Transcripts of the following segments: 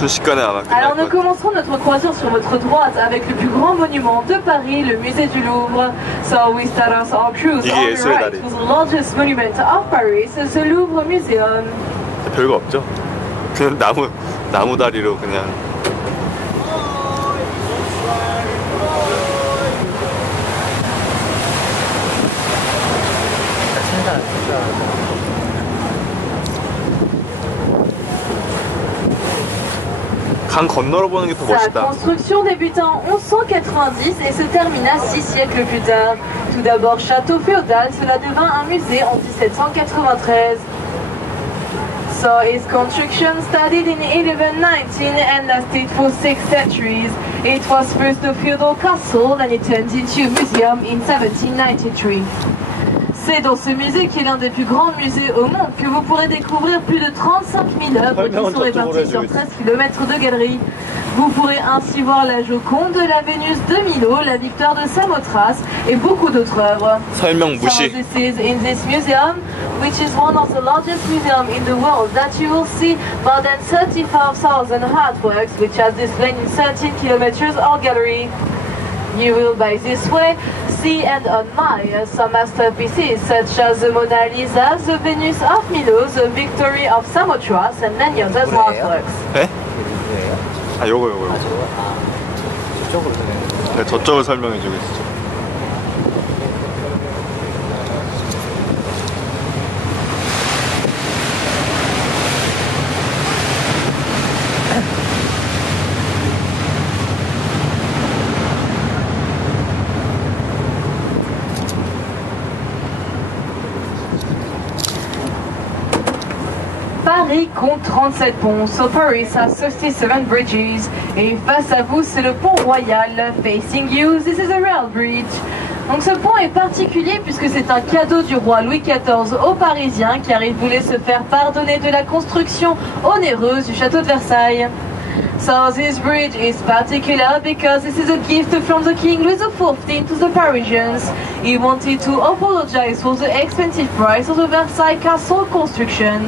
Alors nous commencerons notre croisière sur votre droite avec le plus grand monument de Paris, le musée du Louvre. So we start our cruise on the right with the largest monument of Paris, the Louvre Museum. 별거 없죠? 그냥 나무 다리로 그냥. 강 건너러 보는 게 더 멋있다. Sa construction débuta en 1190 et se termina 6 siècles plus tard. Tout d'abord château féodal, cela devint un musée en 1793. So its construction started in 1119 and lasted for 6 centuries. It was first a feudal castle and it turned into a museum in 1793. C'est dans ce musée, qui est l'un des plus grands musées au monde, que vous pourrez découvrir plus de 35 000 œuvres qui sont réparties sur 13 km de galeries. Vous pourrez ainsi voir la Joconde, la Vénus de Milo, la Victoire de Samothrace et beaucoup d'autres œuvres. 설명 무시. So this is in this museum, which is one of the largest museums in the world, that you will see more than 35,000 artworks, which are displayed in 13 kilometers of gallery. You will, by this way, see and admire some masterpieces such as the Mona Lisa, the Venus of Milo, the Victory of Samothrace, and many other artworks. 네? 아, 요거. 저쪽으로 되네. 네, 저쪽을 설명해 주겠죠. Paris compte 37 ponts, so Paris has 67 bridges. Et face à vous, c'est le pont royal. Facing you, this is a rail bridge. Donc ce pont est particulier puisque c'est un cadeau du roi Louis XIV aux Parisiens car il voulait se faire pardonner de la construction onéreuse du château de Versailles. So this bridge is particular because this is a gift from the King Louis XIV to the Parisians. He wanted to apologize for the expensive price of the Versailles castle construction.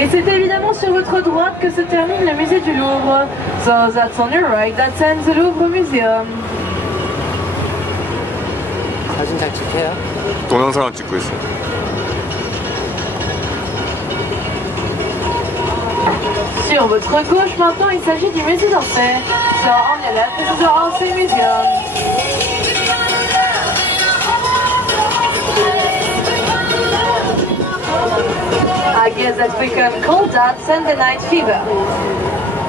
Et c'est évidemment sur votre droite que se termine le musée du Louvre. So that's on your right, that ends the Louvre Museum. 사진 잘 찍혀요? 동영상을 찍고 있어요. Sur votre gauche maintenant, il s'agit du musée d'Orsay. So on your left, this is the Orsay Museum. I guess that we can call that Sunday Night Fever.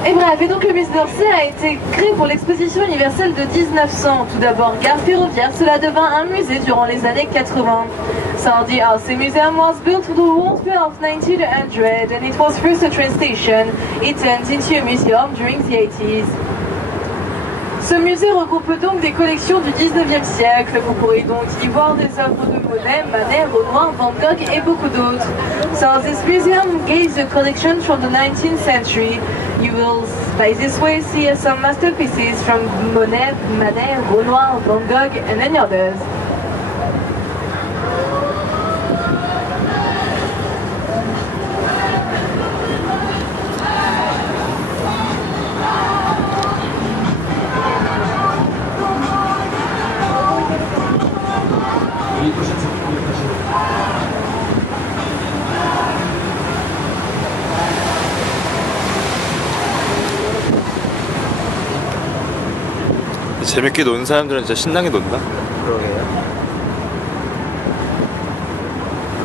Et bref, et donc le musée d'Orsay a été créé pour l'exposition universelle de 1900. Tout d'abord, gare ferroviaire, cela devint un musée durant les années 80. So the Orsay Museum was built to the World War of 1900 and it was first a train station. It turned into a museum during the 80s. Ce musée regroupe donc des collections du 19e siècle. Vous pourrez donc y voir des œuvres de Monet, Manet, Renoir, Van Gogh et beaucoup d'autres. So this museum gives a collection from the 19th century. You will, by this way, see some masterpieces from Monet, Manet, Renoir, Van Gogh and many others. 재밌게 노는 사람들은 진짜 신나게 논다. 그러게요.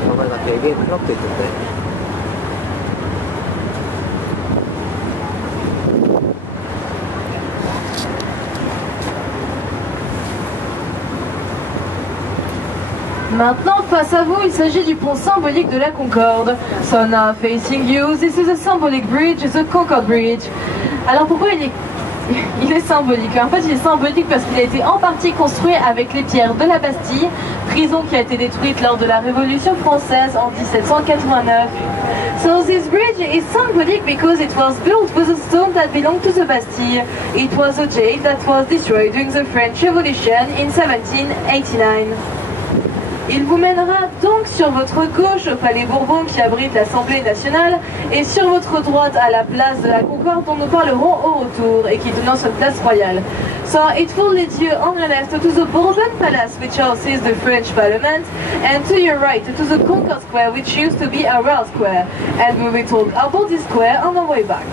저번에 나 베개인 트럭도 있던데. Maintenant, face à vous, il s'agit du pont symbolique de la Concorde. So now facing you, this is a symbolic bridge, the Concorde Bridge. Alors pourquoi il est symbolique? En fait, il est symbolique parce qu'il a été en partie construit avec les pierres de la Bastille, prison qui a été détruite lors de la Révolution française en 1789. So this bridge is symbolic because it was built with a stone that belonged to the Bastille. It was a jail that was destroyed during the French Revolution in 1789. Il vous mènera donc sur votre gauche au Palais Bourbon qui abrite l'Assemblée nationale et sur votre droite à la place de la Concorde dont nous parlerons au retour et qui est une ancienne place royale. So it will lead you on your left to the Bourbon Palace which houses the French Parliament and to your right to the Concorde Square which used to be a royal square, and we will talk about this square on our way back.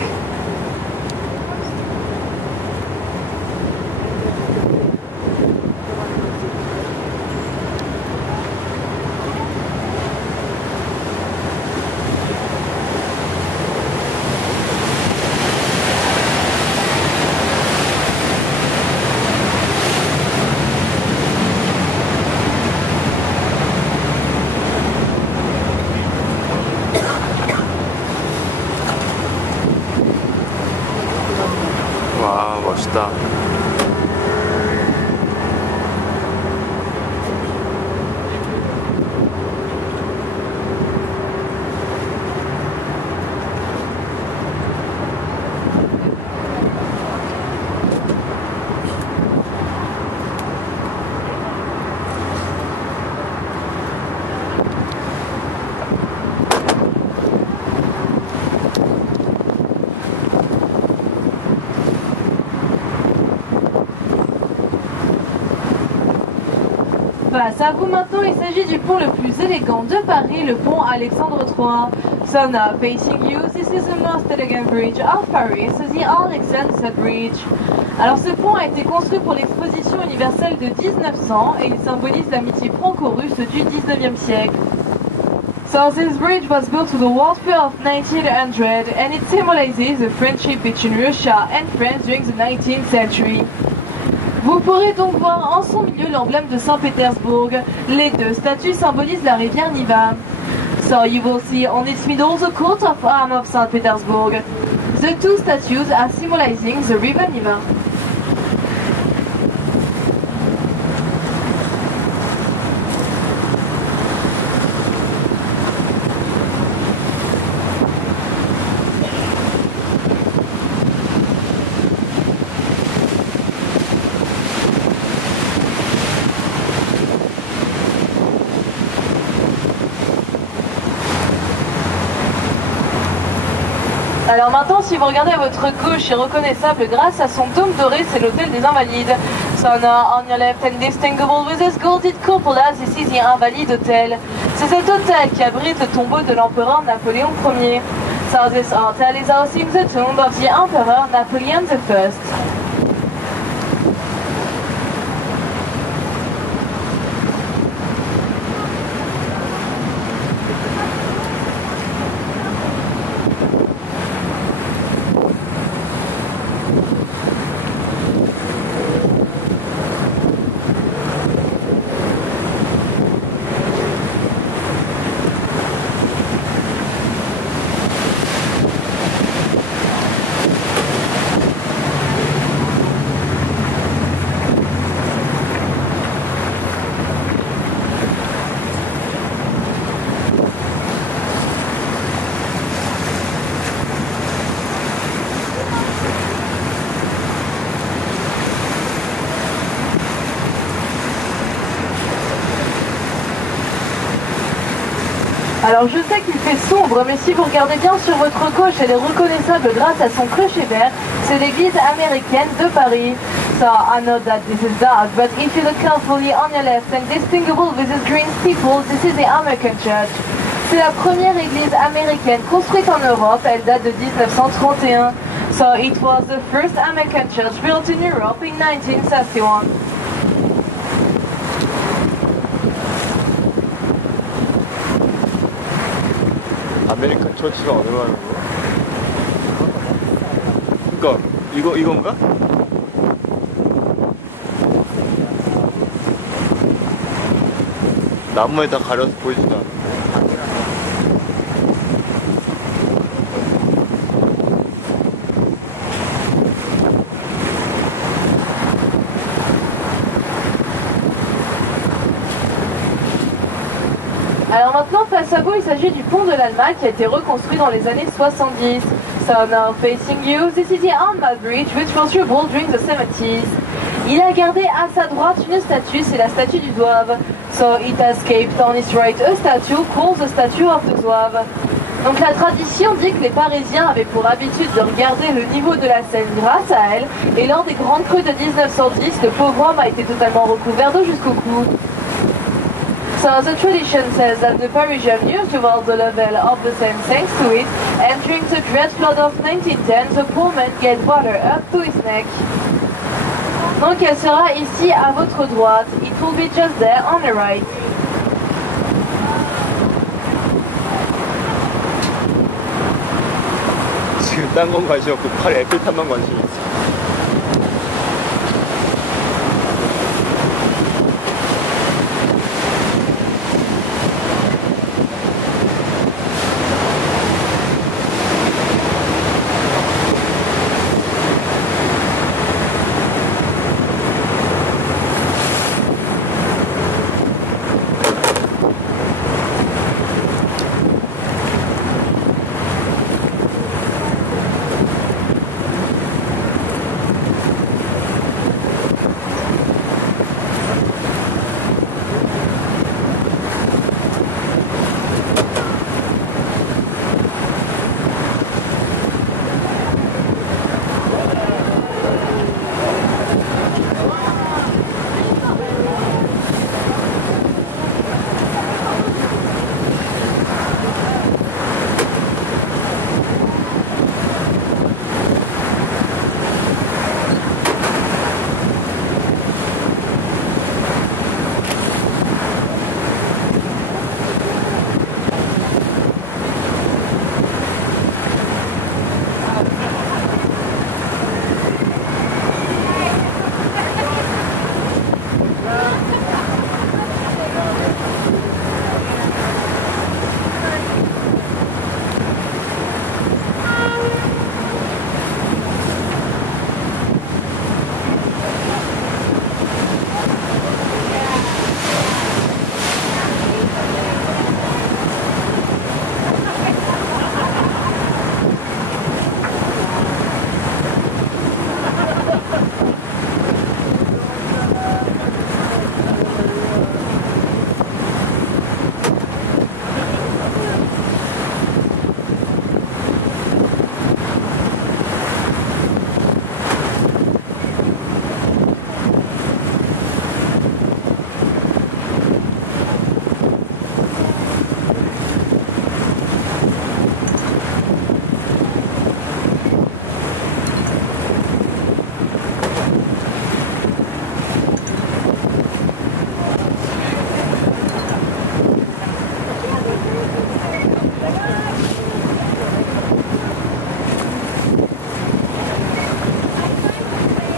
와, 멋있다. Face à vous maintenant, il s'agit du pont le plus élégant de Paris, le pont Alexandre III. So now, facing you, this is the most elegant bridge of Paris, the Alexandre Bridge. Alors ce pont a été construit pour l'exposition universelle de 1900 et il symbolise l'amitié franco-russe du 19e siècle. So this bridge was built to the World Fair of 1900 and it symbolizes the friendship between Russia and France during the 19th century. Vous pourrez donc voir en son milieu l'emblème de Saint-Pétersbourg. Les deux statues symbolisent la rivière Niva. So you will see on its middle the coat of arms of St. Petersburg. The two statues are symbolizing the river Niva. Alors maintenant, si vous regardez à votre gauche, est reconnaissable grâce à son dôme doré, c'est l'hôtel des Invalides. So now on your left and distinguishable with this golden cupola, this is the Invalide Hotel. C'est cet hôtel qui abrite le tombeau de l'empereur Napoléon Ier. So this hotel is housing the tomb of the Emperor Napoleon I. Alors je sais qu'il fait sombre, mais si vous regardez bien sur votre gauche, elle est reconnaissable grâce à son clocher vert. C'est l'église américaine de Paris. So I know that this is dark, but if you look carefully on your left and distinguishable with this green steeple, this is the American Church. C'est la première église américaine construite en Europe, elle date de 1931. So it was the first American church built in Europe in 1931. 아메리칸 처치가 어디로 가는 거야? 그니까 이건가? 나무에 다 가려서 보이지도 않아. Alors maintenant, à Savo, il s'agit du pont de l'Allemagne qui a été reconstruit dans les années 70. So now facing you, this is the Alma Bridge, which was rebuilt during the 70s. Il a gardé à sa droite une statue, c'est la statue du Zouave. So it has kept on its right a statue called the statue of the Zouave. Donc la tradition dit que les Parisiens avaient pour habitude de regarder le niveau de la Seine grâce à elle, et lors des grandes crues de 1910, le pauvre homme a été totalement recouvert d'eau jusqu'au cou. So the tradition says that the Parisians used to vault the level of the Seine thanks to it, and during the dread flood of 1910, the poor man get water up to his neck. Donc elle sera ici à votre droite. It will be just there on the right. 지금 딴 건 관심 없고 팔 에펠탑만 관심이 있어.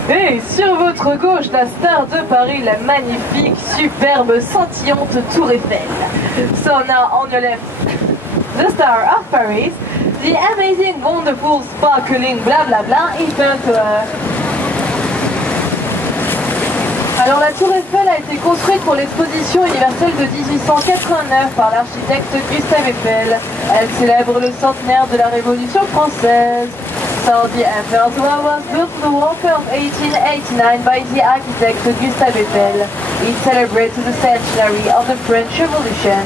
Et sur votre gauche, la star de Paris, la magnifique, superbe, scintillante Tour Eiffel. So now on your left, the star of Paris, the amazing, wonderful, sparkling, bla bla bla, Eiffel Tower. Alors la Tour Eiffel a été construite pour l'exposition universelle de 1889 par l'architecte Gustave Eiffel. Elle célèbre le centenaire de la Révolution française. So the Eiffel Tower was built for the warfare of 1889 by the architect Gustave Eiffel. It celebrates the centenary of the French Revolution.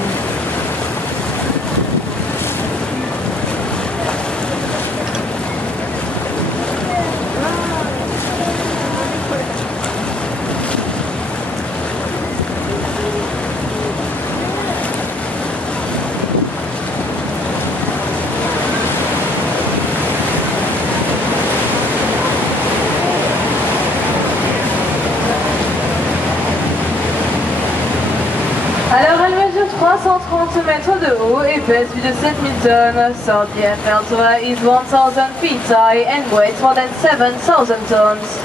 Alors elle mesure 330 mètres de haut et pèse plus de 7000 tonnes. So the Eiffel Tower is 1000 feet high and weighs more than 7000 tons.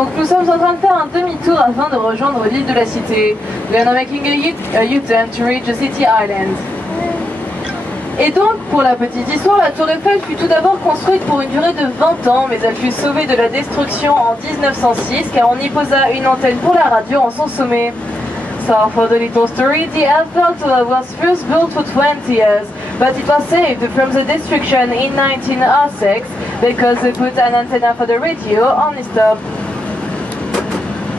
Donc nous sommes en train de faire un demi-tour afin de rejoindre l'île de la Cité. We are now making a U-turn to reach the City Island. Et donc, pour la petite histoire, la Tour Eiffel fut tout d'abord construite pour une durée de 20 ans, mais elle fut sauvée de la destruction en 1906 car on y posa une antenne pour la radio en son sommet. So, for the little story, the Eiffel Tower was first built for 20 years, but it was saved from the destruction in 1906 because they put an antenna for the radio on its top.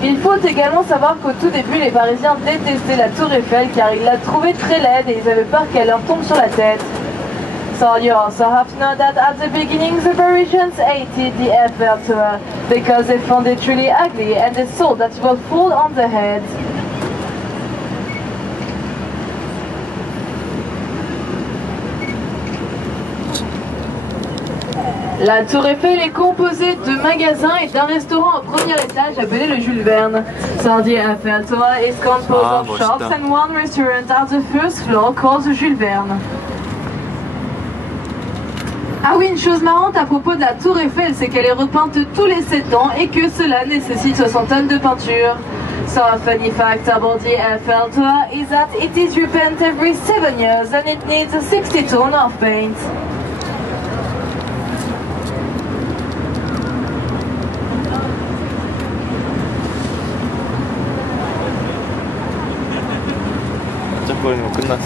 Il faut également savoir qu'au tout début, les Parisiens détestaient la Tour Eiffel car ils la trouvaient très laide et ils avaient peur qu'elle leur tombe sur la tête. So you also have to know that at the beginning the Parisians hated the Eiffel Tower because they found it really ugly and they thought that it would fall on their heads. La Tour Eiffel est composée de magasins et d'un restaurant au premier étage appelé le Jules Verne. So the Eiffel Tower is composed of shops and one restaurant at the first floor called the Jules Verne. Ah oui, une chose marrante à propos de la Tour Eiffel, c'est qu'elle est repeinte tous les 7 ans et que cela nécessite 60 tonnes de peinture. So a funny fact about the Eiffel Tower is that it is repainted every 7 years and it needs 60 tons of paint. 짝거리면 끝났어.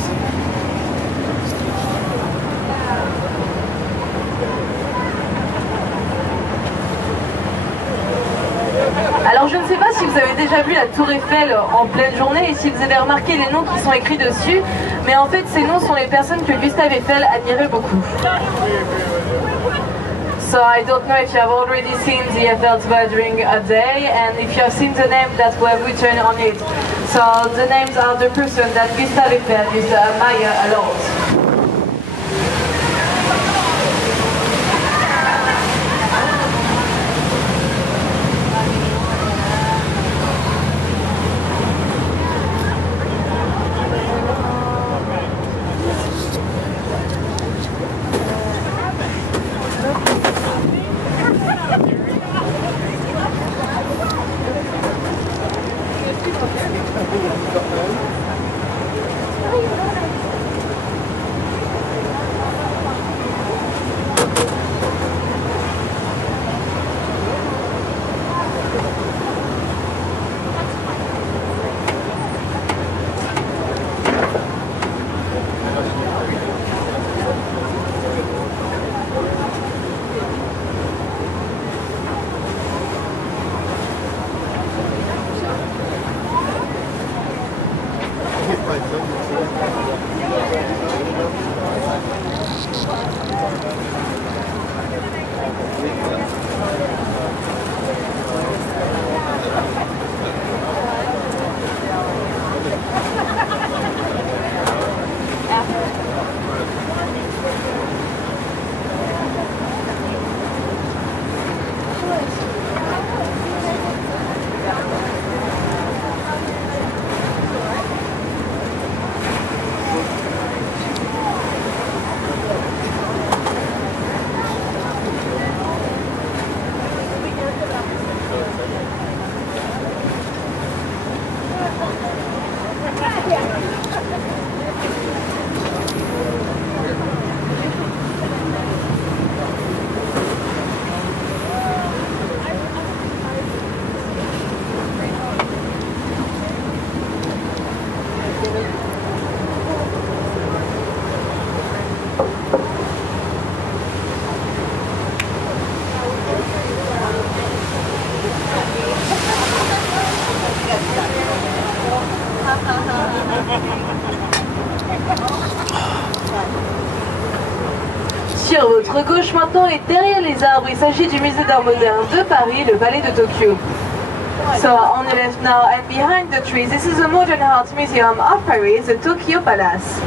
Alors je ne sais pas si vous avez déjà vu la Tour Eiffel en pleine journée et si vous avez remarqué les noms qui sont écrits dessus, mais en fait ces noms sont les personnes que Gustave Eiffel admirait beaucoup. So I don't know if you have already seen the Eiffel Tower during a day and if you have seen the names that were written on it. So the names are the person that Gustave Eiffel used to admire a lot. Sur votre gauche maintenant et derrière les arbres, il s'agit du musée d'art moderne de Paris, le palais de Tokyo. So on the left now and behind the trees, this is the Modern Art Museum of Paris, the Tokyo Palace.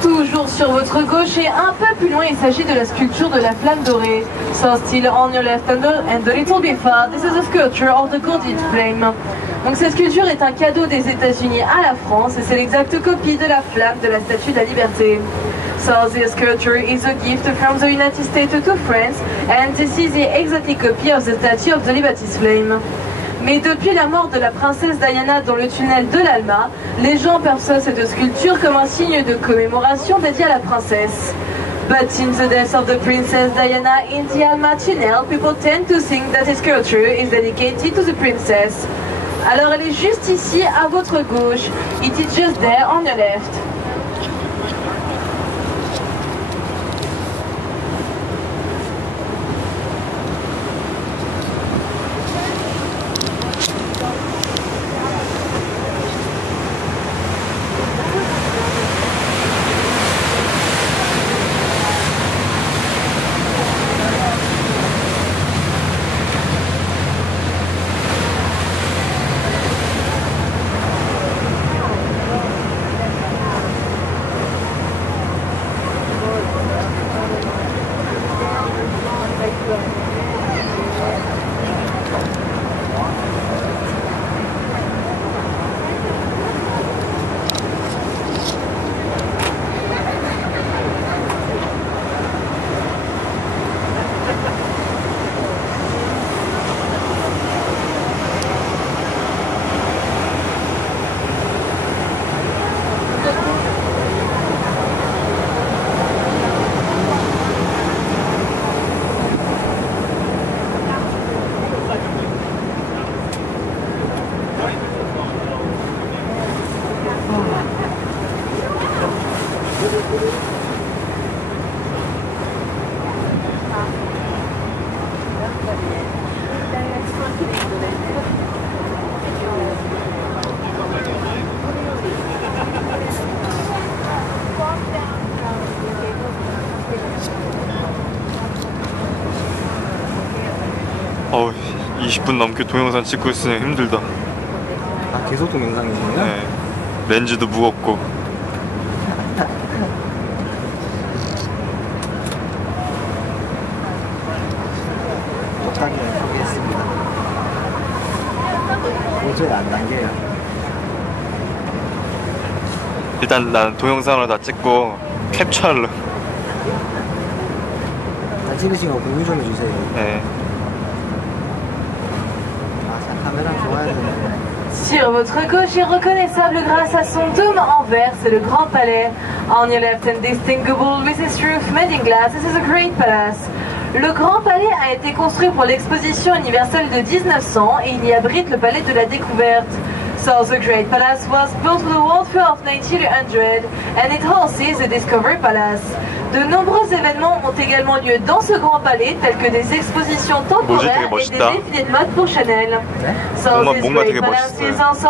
Toujours sur votre gauche et un peu plus loin, il s'agit de la sculpture de la flamme dorée. So still on your left and a little bit far, this is a sculpture of the golden flame. Donc cette sculpture est un cadeau des États-Unis à la France et c'est l'exacte copie de la flamme de la Statue de la Liberté. So this sculpture is a gift from the United States to France and this is the exact copy of the Statue of the Liberty's Flame. Mais depuis la mort de la princesse Diana dans le tunnel de l'Alma, les gens perçoivent cette sculpture comme un signe de commémoration dédié à la princesse. But since the death of the Princess Diana in the Alma tunnel, people tend to think that the sculpture is dedicated to the princess. Alors elle est juste ici à votre gauche. It is just there on your left. 어우, 20분 넘게 동영상 찍고 있으니 힘들다. 아, 계속 동영상이에요? 네. 렌즈도 무겁고. 못하게 포기했습니다. 도저히 안 당겨요. 일단 난 동영상으로 다 찍고 캡처하려. 다 찍으신 거 공유 좀 해주세요. 네. 카메라 좋아야 되는데. Sur votre gauche est reconnaissable grâce à son dôme en verre, c'est le Grand Palais. On your left and distinguishable with its roof made in glass, this is a great palace. Le Grand Palais a été construit pour l'exposition universelle de 1900 et il y abrite le Palais de la Découverte. So the Great Palace was built for the World Fair of 1900 and it houses the Discovery Palace. De nombreux événements ont également lieu dans ce grand palais, tels que des expositions temporaires et des défilés de mode pour Chanel. So this Great Palace is also